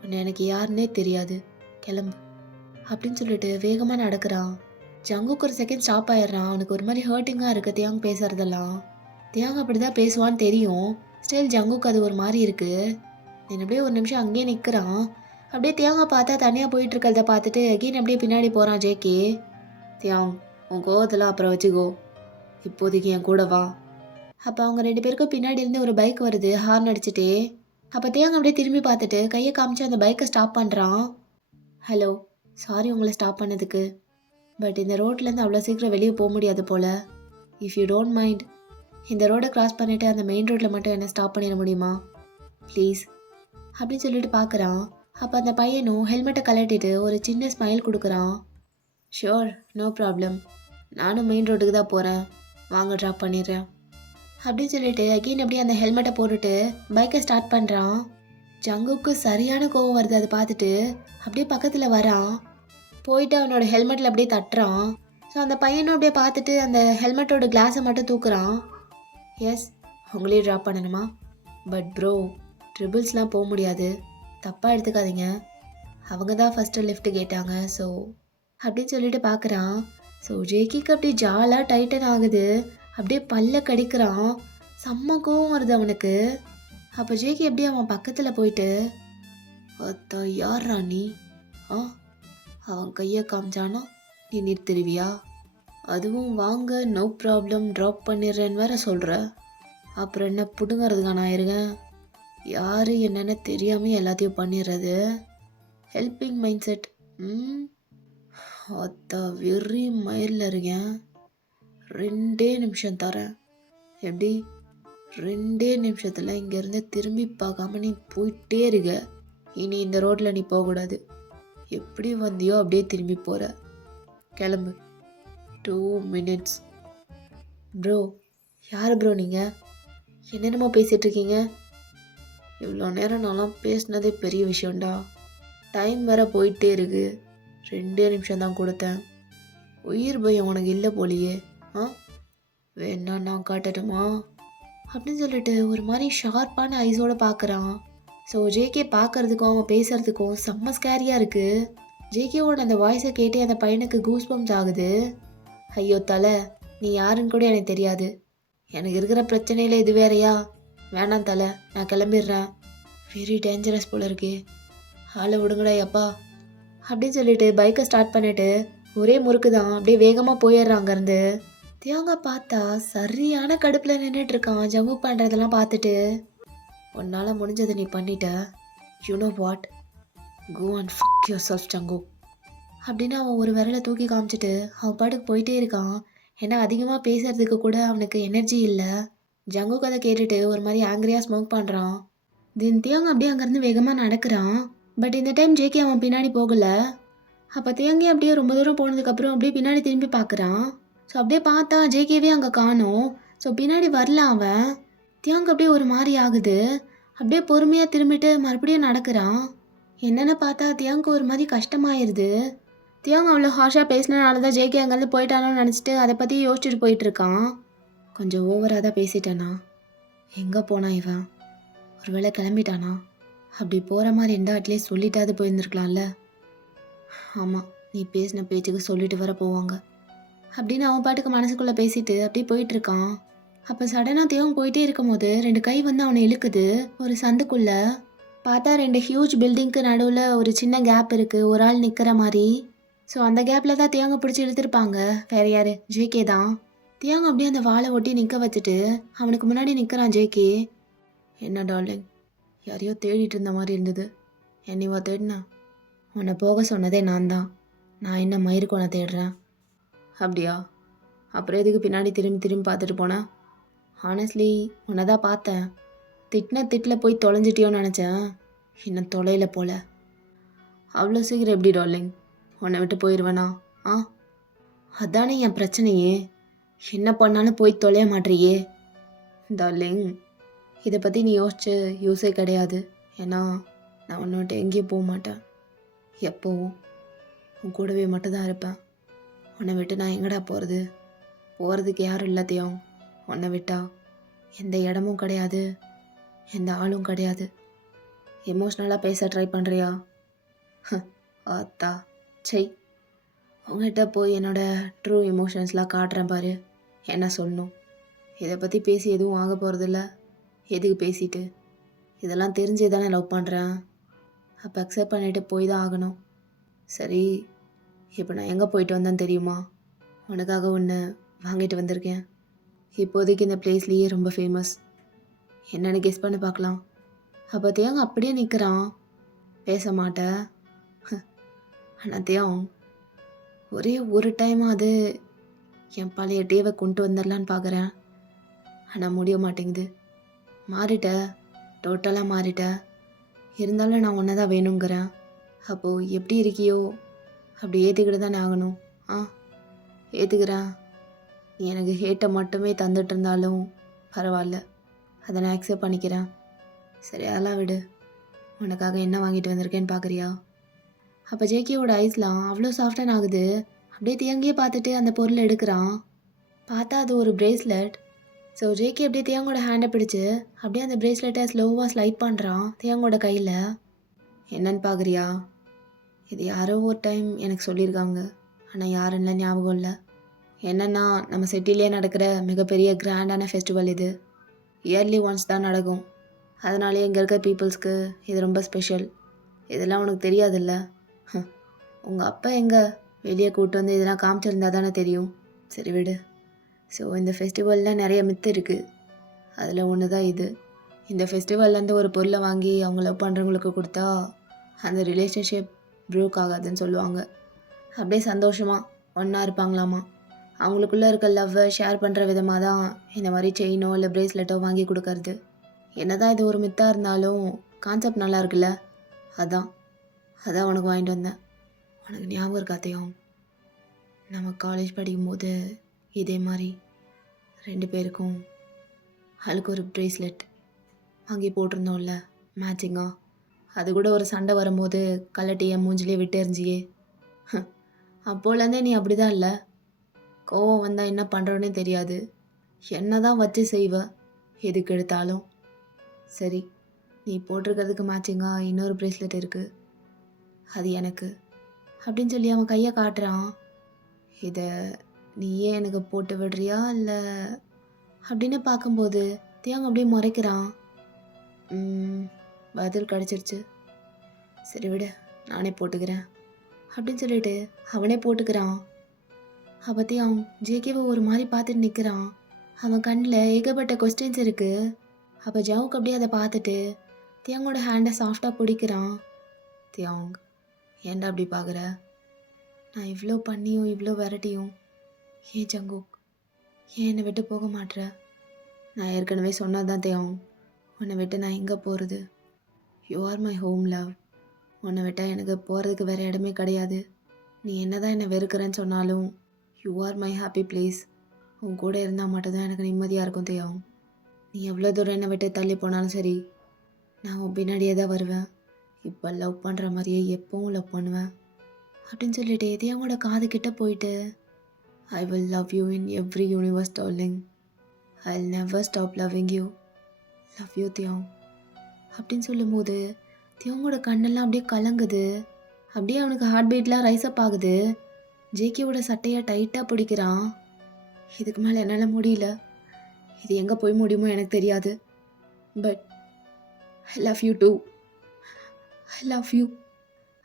உன்னை எனக்கு யாருன்னே தெரியாது, கிளம்பு அப்படின்னு சொல்லிட்டு வேகமாக நடக்கிறான். ஜங்குக்கு ஒரு செகண்ட் ஸ்டாப் ஆயிடுறான். அவனுக்கு ஒரு மாதிரி ஹர்ட்டிங்காக இருக்குது தியாங் பேசுறதெல்லாம். தியாங் அப்படி தான் பேசுவான்னு தெரியும், ஸ்டில் ஜங்குக்கு அது ஒரு மாதிரி இருக்குது. நான் அப்படியே ஒரு நிமிஷம் அங்கேயே நிற்கிறான். அப்படியே தியாங்கை பார்த்தா தனியாக போயிட்டு இருக்கிறத பார்த்துட்டு அகெயின் அப்படியே பின்னாடி போகிறான் ஜேகே. தியாங், உன் கோவத்தில் அப்புறம் வச்சுக்கோ, இப்போதைக்கு என் கூட வா. அப்போ அவங்க 2 பேருக்கும் பின்னாடி இருந்து ஒரு பைக் வருது ஹார்ன் அடிச்சுட்டே. அப்போ தியாங் அப்படியே திரும்பி பார்த்துட்டு கையை காமிச்சு அந்த பைக்கை ஸ்டாப் பண்ணுறான். ஹலோ, சாரி உங்களை ஸ்டாப் பண்ணதுக்கு, பட் இந்த ரோட்லேருந்து அவ்வளோ சீக்கிரம் வெளியே போக முடியாது போல். இஃப் யூ டோன்ட் மைண்ட், இந்த ரோடை கிராஸ் பண்ணிவிட்டு அந்த மெயின் ரோட்டில் மட்டும் என்ன ஸ்டாப் பண்ணிட முடியுமா ப்ளீஸ் அப்படின்னு சொல்லிட்டு பார்க்குறான். அப்போ அந்த பையனும் ஹெல்மெட்டை கழட்டிட்டு ஒரு சின்ன ஸ்மைல் கொடுக்குறான். ஷோர், நோ ப்ராப்ளம், நானும் மெயின் ரோட்டுக்கு தான் போகிறேன், வாங்க ட்ராப் பண்ணிடுறேன் அப்படின்னு சொல்லிட்டு அகெயின் அப்படியே அந்த ஹெல்மெட்டை போட்டுட்டு பைக்கை ஸ்டார்ட் பண்ணுறான். ஜங்குக்கு சரியான கோவம் வருது அதை பார்த்துட்டு. அப்படியே பக்கத்தில் வரான், போயிட்டு அவனோட ஹெல்மெட்டில் அப்படியே தட்டுறான். ஸோ அந்த பையனும் அப்படியே பார்த்துட்டு அந்த ஹெல்மெட்டோட கிளாஸை மட்டும் தூக்குறான். எஸ், உங்களே ட்ராப் பண்ணணுமா? பட் ப்ரோ, ட்ரிபிள்ஸ்லாம் போக முடியாது, தப்பாக எடுத்துக்காதீங்க. அவங்க தான் ஃபஸ்ட்டு லிஃப்ட்டு கேட்டாங்க, ஸோ அப்படின்னு சொல்லிட்டு பார்க்குறான். ஸோ ஜேக்கிக்கு அப்படியே ஜாலாக டைட்டன் ஆகுது. அப்படியே பல்ல கடிக்கிறான். செம்ம கோவம் வருது அவனுக்கு. அப்போ ஜேக்கி அப்படியே அவன் பக்கத்தில் போயிட்டு, அத்தா யார்ரா நீ? அவன் கையை காமிச்சானா நீ நிறுத்திடுவியா? அதுவும் வாங்க நோ ப்ராப்ளம் ட்ராப் பண்ணிடுறேன்னு வேற சொல்கிற. அப்புறம் என்ன பிடுங்கிறதுக்கா நான் இருக்கேன்? யார் என்னென்னு தெரியாமல் எல்லாத்தையும் பண்ணிடுறது. Helping mindset. ம் அத்தா வெறி மயிரில் இருக்கேன். 2 நிமிஷம் தரேன். எப்படி 2 நிமிஷத்தில் இங்கேருந்து திரும்பி பார்க்காம நீ போயிட்டே இருக்க. இனி இந்த ரோட்டில் நீ போகக்கூடாது. எப்படி வந்தியோ அப்படியே திரும்பி போகிற. கிளம்பு. 2 minutes. ப்ரோ யார் ப்ரோ நீங்கள்? என்னென்னமோ பேசிகிட்ருக்கீங்க. இவ்வளோ நேரம் நான்லாம் பேசினதே பெரிய விஷயம்டா. டைம் வேற போயிட்டே இருக்கு. 2 நிமிஷம் தான் கொடுத்தேன். உயிர் பயம் உனக்கு இல்லை போலியே. ஆ வேணா நான் காட்டட்டுமா அப்படின்னு சொல்லிட்டு ஒரு மாதிரி ஷார்ப்பான ஐஸோடு பார்க்குறான். ஸோ ஜேகே பார்க்கறதுக்கும் அவன் பேசுறதுக்கும் செம்ம ஸ்கேரியாக இருக்குது. ஜேகேவோட அந்த வாய்ஸை கேட்டே அந்த பையனுக்கு கூஸ் பம்ப்ஸ் ஆகுது. ஐயோ தலை, நீ யாருன்னு கூட எனக்கு தெரியாது. எனக்கு இருக்கிற பிரச்சனையில் இது வேறையா? வேணாம் தலை, நான் கிளம்பிடுறேன். வெரி டேஞ்சரஸ் போல இருக்கே. ஆளை விடுங்கடா அப்பா அப்படின்னு சொல்லிட்டு பைக்கை ஸ்டார்ட் பண்ணிட்டு ஒரே முறுக்கு தான் அப்படியே வேகமாக போயிடுறான் அங்கேருந்து. தியாங்கா பார்த்தா சரியான கடுப்பில் நின்றுட்டு இருக்கான். ஜங்கு பண்ணுறதெல்லாம் பார்த்துட்டு, உன்னால் முடிஞ்சதை நீ பண்ணிட்ட. You know what, go and fuck yourself ஜங்கு அப்படின்னு அவன் ஒரு விரலை தூக்கி காமிச்சிட்டு அவன் பாட்டுக்கு போயிட்டே இருக்கான். ஏன்னா அதிகமாக பேசுறதுக்கு கூட அவனுக்கு எனர்ஜி இல்லை. ஜங்கு கதை கேட்டுட்டு ஒரு மாதிரி ஆங்கிரியாக ஸ்மோக் பண்ணுறான். தென் தியாங் அப்படியே அங்கேருந்து வேகமாக நடக்கிறான். பட் இந்த டைம் ஜேகே அவன் பின்னாடி போகலை. அப்போ தியாங்கி அப்படியே ரொம்ப தூரம் போனதுக்கப்புறம் அப்படியே பின்னாடி திரும்பி பார்க்குறான். ஸோ அப்படியே பார்த்தா ஜேகேவே அங்கே காணோம். ஸோ பின்னாடி வரல அவன். தியாங் அப்படியே ஒரு மாதிரி ஆகுது. அப்படியே பொறுமையாக திரும்பிட்டு மறுபடியும் நடக்கிறான். என்னென்னு பார்த்தா தியாங்க்கு ஒரு மாதிரி கஷ்டமாயிருது. தியாங் அவ்வளோ ஹார்ஷாக பேசினனால தான் ஜேகே அங்கேருந்து போயிட்டானோன்னு நினச்சிட்டு அதை பற்றி யோசிச்சுட்டு போயிட்டுருக்கான். கொஞ்சம் ஓவராக தான் பேசிட்டேனா? எங்கே போனா இவன்? ஒருவேளை கிளம்பிட்டானா? அப்படி போகிற மாதிரி இருந்தால் அட்லீஸ்ட் சொல்லிட்டாவது போயிருந்துருக்கலாம்ல. ஆமாம், நீ பேசின பேச்சுக்கு சொல்லிட்டு வர போவாங்க அப்படின்னு அவன் பாட்டுக்கு மனசுக்குள்ளே பேசிட்டு அப்படியே போயிட்டுருக்கான். அப்போ சடனாக தேவன் போயிட்டே இருக்கும் போது 2 கை வந்து அவனை இழுக்குது ஒரு சந்துக்குள்ளே. பார்த்தா 2 ஹியூஜ் பில்டிங்க்கு நடுவில் ஒரு சின்ன கேப் இருக்குது, ஒரு ஆள் நிற்கிற மாதிரி. ஸோ அந்த கேப்பில் தான் தேங்க பிடிச்சி இழுத்துருப்பாங்க. வேறு யார்? ஜேகே தான். தேங்க அப்படியே அந்த வாழை ஒட்டி நிற்க வச்சுட்டு அவனுக்கு முன்னாடி நிற்கிறான் ஜேகே. என்ன டார்லிங், யாரையோ தேடிட்டு இருந்த மாதிரி இருந்தது. என்னைவா தேடினா? உன்னை போக சொன்னதே நான் தான். நான் என்ன மயிருக்கு உன்னை தேடுறேன்? அப்படியா? அப்புறம் எதுக்கு பின்னாடி திரும்பி திரும்பி பார்த்துட்டு போனேன்? ஹானஸ்ட்லி உன்னை தான் பார்த்தேன். திட்டில் போய் தொலைஞ்சிட்டியோன்னு நினச்சேன். இன்னும் தொலைல போல. அவ்வளோ சீக்கிரம் எப்படி டார்லிங் உன்னை விட்டு போயிடுவேனா? ஆ அதானே என் பிரச்சனையே. என்ன பண்ணாலும் போய் தொலைய மாட்டேறியே. டார்லிங், இதை பற்றி நீ யோசிச்சு யூஸே கிடையாது. ஏன்னா நான் உன்னை விட்டு எங்கேயும் போக மாட்டேன். எப்போவும் உன் கூடவே மட்டும்தான் இருப்பேன். உன்னை விட்டு நான் எங்கடா போகிறது? போகிறதுக்கு யாரும் இல்லாத்தையும் உன்னை விட்டா எந்த இடமும் கிடையாது, எந்த ஆளும் கிடையாது. எமோஷ்னலாக பேச ட்ரை பண்ணுறியா? ஆத்தா சை, உங்ககிட்ட போய் என்னோடய ட்ரூ எமோஷன்ஸ்லாம் காட்டுறேன் பாரு. என்ன சொல்லணும்? இதை பற்றி பேசி எதுவும் ஆக போகிறதில்ல. எதுக்கு பேசிட்டு? இதெல்லாம் தெரிஞ்சே தானே லவ் பண்ணுறேன். அப்போ அக்செப்ட் பண்ணிவிட்டு போய் தான் ஆகணும். சரி, இப்போ நான் எங்கே போயிட்டு வந்தேன்னு தெரியுமா? உனக்காக ஒன்று வாங்கிட்டு வந்திருக்கேன். இப்போதைக்கு இந்த பிளேஸ்லேயே ரொம்ப ஃபேமஸ். என்னென்னு கெஸ் பண்ணி பார்க்கலாம். அப்போ தேங்க அப்படியே நிற்கிறான். பேச மாட்டேன். ஆனால் தேவம் ஒரே ஒரு டைம் அது என் பழைய டேவை கொண்டு வந்துடலான்னு பார்க்குறேன். ஆனால் முடிய மாட்டேங்குது. மாறிட்ட, டோட்டலாக மாறிட்ட. இருந்தாலும் நான் ஒன்றை தான் வேணுங்கிறேன். அப்போது எப்படி இருக்கியோ அப்படி ஏற்றுக்கிட்டு தானே ஆகணும். ஏற்றுக்கிறேன். நீ எனக்கு ஹேட்டை மட்டுமே தந்துட்டு இருந்தாலும் பரவாயில்ல, அதை நான் அக்செப்ட் பண்ணிக்கிறேன். சரி அதெல்லாம் விடு. உனக்காக என்ன வாங்கிட்டு வந்திருக்கேன்னு பார்க்குறியா? அப்போ ஜேகேவோட ஐஸ்லாம் அவ்வளோ சாஃப்டன் ஆகுது. அப்படியே தியங்கியே பார்த்துட்டு அந்த பொருளை எடுக்கிறான். பார்த்தா அது ஒரு பிரேஸ்லெட். ஸோ ஜேகே அப்படியே தியாங்கோட ஹேண்டை பிடிச்சி அப்படியே அந்த பிரேஸ்லெட்டை ஸ்லோவாக ஸ்லைட் பண்ணுறான் தியாங்கோட கையில். என்னன்னு பார்க்குறியா? இது யாரோ ஒரு டைம் எனக்கு சொல்லியிருக்காங்க, ஆனால் யாருன்னு ஞாபகம் இல்லை. என்னென்னா நம்ம சிட்டிலே நடக்கிற மிகப்பெரிய கிராண்டான ஃபெஸ்டிவல் இது. இயர்லி ஒன்ஸ் தான் நடக்கும். அதனாலே இங்கே இருக்க பீப்புள்ஸ்க்கு இது ரொம்ப ஸ்பெஷல். இதெல்லாம் உனக்கு தெரியாதுல்ல? உங்கள் அப்பா எங்கே வெளியே கூப்பிட்டு வந்து இதெல்லாம் காமிச்சிருந்தா தானே தெரியும். சரி விடு. ஸோ இந்த ஃபெஸ்டிவலில் நிறைய மித்து இருக்குது. அதில் ஒன்று தான் இது. இந்த ஃபெஸ்டிவல்லேருந்து ஒரு பொருளை வாங்கி அவங்க லவ் பண்ணுறவங்களுக்கு கொடுத்தா அந்த ரிலேஷன்ஷிப் ப்ரூக் ஆகாதுன்னு சொல்லுவாங்க. அப்படியே சந்தோஷமாக ஒன்றா இருப்பாங்களாமா. அவங்களுக்குள்ளே இருக்க லவ்வை ஷேர் பண்ணுற விதமாக தான் இந்த மாதிரி செயினோ இல்லை ப்ரேஸ்லெட்டோ வாங்கி கொடுக்கறது. என்ன தான் இது ஒரு மித்தாக இருந்தாலும் கான்செப்ட் நல்லா இருக்குல்ல, அதான் அதான் உனக்கு வாங்கிட்டு வந்தேன். உனக்கு ஞாபகம் இருக்காத்தையும் நம்ம காலேஜ் படிக்கும்போது இதே மாதிரி 2 பேருக்கும் அதுக்கு ஒரு ப்ரேஸ்லெட் வாங்கி போட்டிருந்தோம்ல மேட்சிங்காக. அது கூட ஒரு சண்டை வரும்போது கலட்டி என் மூஞ்சிலே விட்டு எறிஞ்சியே. அப்போலேருந்தே நீ அப்படி தான் இல்லை. கோவம் வந்தால் என்ன பண்ணுறோன்னே தெரியாது. என்ன தான் வச்சு செய்வ எதுக்கு எடுத்தாலும். சரி, நீ போட்டிருக்கிறதுக்கு மேட்சிங்காக இன்னொரு ப்ரேஸ்லெட் இருக்குது, அது எனக்கு அப்படின்னு சொல்லி அவன் கையை காட்டுறான். இதை நீயே எனக்கு போட்டு விடுறியா இல்லை அப்படின்னு பார்க்கும்போது தியாங் அப்படியே முறைக்கிறான். பதில் கிடச்சிருச்சு. சரி விடு, நானே போட்டுக்கிறேன் அப்படின்னு சொல்லிட்டு அவனே போட்டுக்கிறான். அப்போத்தையும் அவன் ஜேகேவை ஒரு மாதிரி பார்த்துட்டு நிற்கிறான். அவன் கண்ணில் ஏகப்பட்ட கொஸ்டின்ஸ் இருக்குது. அப்போ ஜவுக்கு அப்படியே அதை பார்த்துட்டு தியாங்கோட ஹேண்டை சாஃப்டாக பிடிக்கிறான். தியாங், ஏன்டா அப்படி பார்க்குற? நான் இவ்வளோ பண்ணியும் இவ்வளோ விரட்டியும் ஏன் ஜங்குக், ஏன் என்னை விட்டு போக மாட்ற? நான் ஏற்கனவே சொன்னதான் தியாங், உன்னை விட்டு நான் எங்கே போகிறது? You are my home love. உன்னை விட்டால் எனக்கு போகிறதுக்கு வேறு இடமே கிடையாது. நீ என்ன தான் என்னை வெறுக்கிறேன்னு சொன்னாலும் you are my happy place. உன் கூட இருந்தால் மட்டும்தான் எனக்கு நிம்மதியாக இருக்கும் தியாங். நீ எவ்வளோ தூரம் என்னை விட்டு தள்ளி போனாலும் சரி, நான் உன் பின்னாடியே தான் வருவேன். இப்போ லவ் பண்ணுற மாதிரியே எப்பவும் லவ் பண்ணுவேன் அப்படின்னு சொல்லிட்டு தியாங்கோட காது கிட்ட போயிட்டு I will love you in every universe darling. I will never stop loving you. Love you Thiang அப்படின்னு சொல்லும்போது தியாங்கோட கண்ணெல்லாம் அப்படியே கலங்குது. அப்படியே அவனுக்கு ஹார்ட் பீட்லாம் ரைஸ் அப் ஆகுது. ஜேகேவோட சட்டையை டைட்டாக பிடிக்கிறான். இதுக்கு மேலே என்னால் முடியல. இது எங்கே போய் முடியுமோ எனக்கு தெரியாது. But I love you too. I love you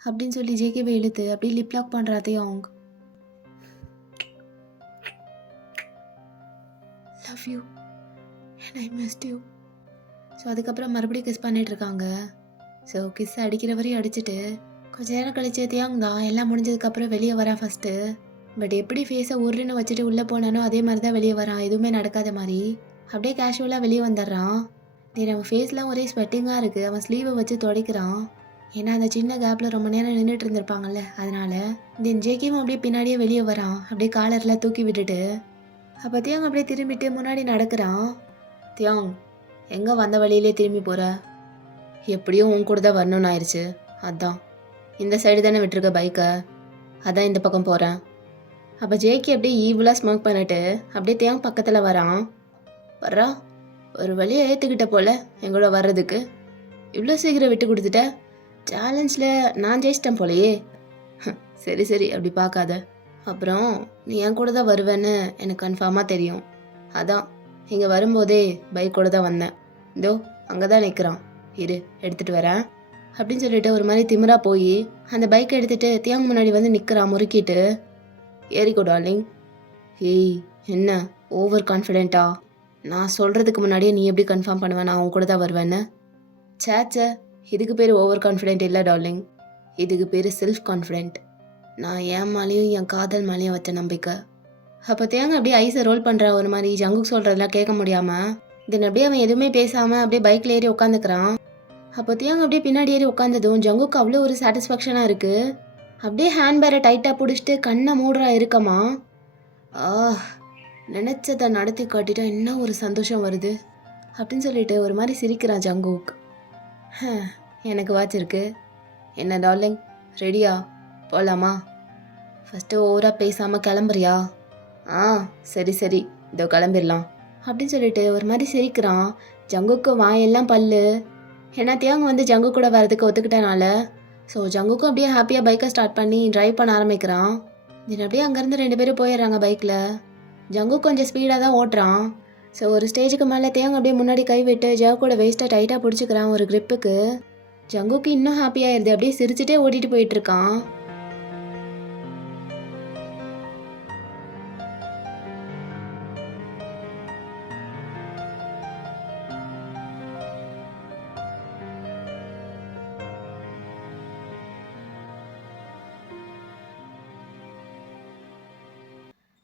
அப்படின்னு சொல்லி ஜேகேவை இழுத்து அப்படியே லிப் லாக் பண்ணுறாதே அவங்க. Love you and I missed you. So அதுக்கப்புறம் மறுபடியும் கிஸ் பண்ணிட்டு இருக்காங்க. ஸோ கிஸ் அடிக்கிற வரையும் அடிச்சுட்டு கொஞ்ச நேரம் கழிச்சு தியாங் தான் எல்லாம் முடிஞ்சதுக்கப்புறம் வெளியே வரான் ஃபஸ்ட்டு. பட் எப்படி ஃபேஸை உருன்னு வச்சுட்டு உள்ளே போனானோ அதே மாதிரி தான் வெளியே வரான், எதுவுமே நடக்காத மாதிரி. அப்படியே கேஷுவலாக வெளியே வந்துடுறான். அவன் ஃபேஸ்லாம் ஒரே ஸ்வெட்டிங்காக இருக்குது. அவன் ஸ்லீவை வச்சு துடைக்கிறான். ஏன்னா அந்த சின்ன கேப்பில் ரொம்ப நேரம் நின்றுட்டு இருந்திருப்பாங்கல்ல, அதனால. ஜேகேவும் அப்படியே பின்னாடியே வெளியே வரான், அப்படியே காலரில் தூக்கி விட்டுட்டு. அப்போ தியாங் அப்படியே திரும்பிட்டு முன்னாடி நடக்கிறான். தியாங், எங்கே வந்த வழியிலே திரும்பி போகிற? எப்படியும் உன் கூட தான் வரணும்னு ஆயிடுச்சு. அதான் இந்த சைடு தானே விட்டுருக்க பைக்கை, அதான் இந்த பக்கம் போகிறேன். அப்போ ஜேகே அப்படியே ஈவலாக ஸ்மோக் பண்ணிட்டு அப்படியே தியாங் பக்கத்தில் வரான். வர்றா, ஒரு வழியை ஏற்றுக்கிட்ட போல எங்களோட வர்றதுக்கு. இவ்வளோ சீக்கிரம் விட்டு கொடுத்துட்ட. சேலஞ்சில் நான் ஜெயிச்சிட்டேன் போலையே. சரி சரி, அப்படி பார்க்காத. அப்புறம் நீ என் கூட தான் வருவேன்னு எனக்கு கன்ஃபார்மாக தெரியும். அதான் இங்கே வரும்போதே பைக்கோடு தான் வந்தேன். இதோ அங்கே தான் நிற்கிறான், இரு எடுத்துகிட்டு வரேன் அப்படின்னு சொல்லிட்டு ஒரு மாதிரி திமிரா போய் அந்த பைக்கை எடுத்துகிட்டு தியாங் முன்னாடி வந்து நிற்கிறான் முறுக்கிட்டு. ஏறிக்கோ டார்லிங். ஏய் என்ன ஓவர் கான்ஃபிடென்ட்டா? நான் சொல்கிறதுக்கு முன்னாடியே நீ எப்படி கன்ஃபார்ம் பண்ணுவேன் நான் உன் கூட தான் வருவேன்னு? சேச்சே, இதுக்கு பேர் ஓவர் கான்ஃபிடென்ட் இல்லை டார்லிங். இதுக்கு பேர் செல்ஃப் கான்ஃபிடென்ட். நான் என் மேலேயும் என் காதல் மேலேயும் வச்ச நம்பிக்கை. அப்போ தேங்க அப்படியே ஐஸை ரோல் பண்ணுறா ஒரு மாதிரி. ஜங்குக் சொல்கிறதெல்லாம் கேட்க முடியாமல் தென் அப்படியே அவன் எதுவுமே பேசாமல் அப்படியே பைக்கில் ஏறி உட்காந்துக்கிறான். அப்போ தியாங் அப்படியே பின்னாடி ஏறி உட்காந்ததும் ஜங்குக்கு அவ்வளோ ஒரு சாட்டிஸ்ஃபேக்ஷனாக இருக்குது. அப்படியே ஹேண்ட் பேரை டைட்டாக பிடிச்சிட்டு கண்ணை மூடுறா இருக்கமா. நினச்சதை நடத்தி காட்டிட்டா இன்னும் ஒரு சந்தோஷம் வருது அப்படின்னு சொல்லிட்டு ஒரு மாதிரி சிரிக்கிறான் ஜங்குக். எனக்கு வாட்சிருக்கு. என்ன டார்லிங், ரெடியா? போகலாமா? ஃபஸ்ட்டு ஓவராக பேசாமல் கிளம்புறியா? சரி சரி, இதோ கிளம்பிடலாம் அப்படின்னு சொல்லிட்டு ஒரு மாதிரி சிரிக்கிறான். ஜங்குக்கு வாயெல்லாம் பல்லு. ஏன்னா தியாங் வந்து ஜங்கு கூட வரதுக்கு ஒத்துக்கிட்டனால. ஸோ ஜங்குக்கும் அப்படியே ஹாப்பியாக பைக்கை ஸ்டார்ட் பண்ணி ட்ரைவ் பண்ண ஆரம்பிக்கிறான். தென் அப்படியே அங்கேருந்து 2 பேரும் போயிடுறாங்க பைக்கில். ஜங்கு கொஞ்சம் ஸ்பீடாக தான் ஓட்டுறான். ஸோ ஒரு ஸ்டேஜுக்கு மேலே தியாங் அப்படியே முன்னாடி கை விட்டு ஜங்குக்கோட வேஸ்ட்டை டைட்டாக பிடிச்சிக்கிறான் ஒரு க்ரிப்புக்கு. ஜங்குக்கு இன்னும் ஹாப்பியாகிடுது, அப்படியே சிரிச்சுட்டே ஓட்டிகிட்டு போயிட்டுருக்கான்.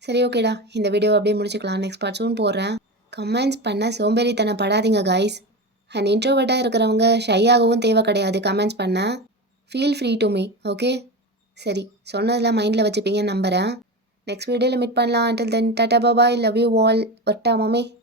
சரி ஓகேடா. இந்த வீடியோ அப்படியே முடிச்சுக்கலாம். நெக்ஸ்ட் பார்ட் சூன் போடுறேன். கமெண்ட்ஸ் பண்ண சோம்பேறித்தனம் படாதீங்க கைஸ். அண்ட் இன்ட்ரோவர்ட்டாக இருக்கிறவங்க ஷையாகவும் தேவை கிடையாது கமெண்ட்ஸ் பண்ண. Feel free to me. Okay? சரி, சொன்னதெல்லாம் மைண்டில் வச்சுப்பீங்கன்னு நம்புகிறேன். நெக்ஸ்ட் வீடியோவில் மீட் பண்ணலாம். until then tata bye. Love you all. ஒட்டா மாமே.